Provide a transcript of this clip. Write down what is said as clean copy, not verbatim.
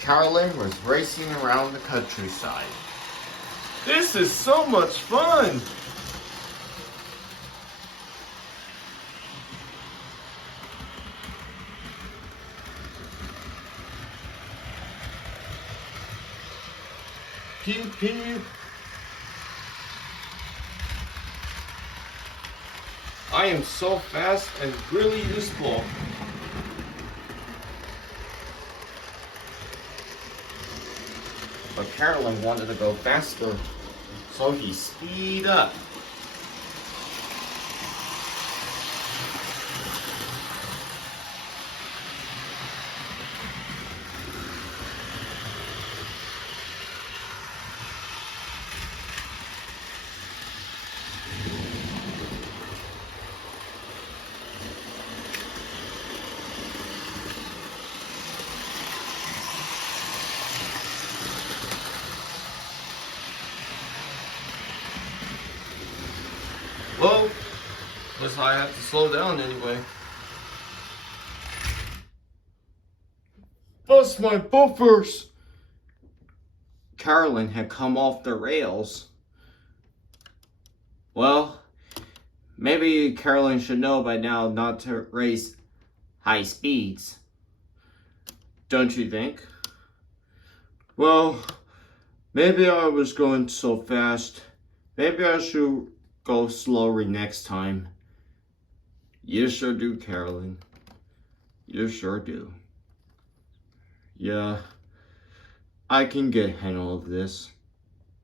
Carolyn was racing around the countryside. This is so much fun! Pew pew. I am so fast and really useful. But Carolyn wanted to go faster, so he speed up. Well, guess I have to slow down anyway. Bust my buffers! Carolyn had come off the rails. Well, maybe Carolyn should know by now not to race high speeds. Don't you think? Well, maybe I was going so fast. Maybe I should go slower next time. You sure do, Carolyn. You sure do. Yeah, I can get handle of this.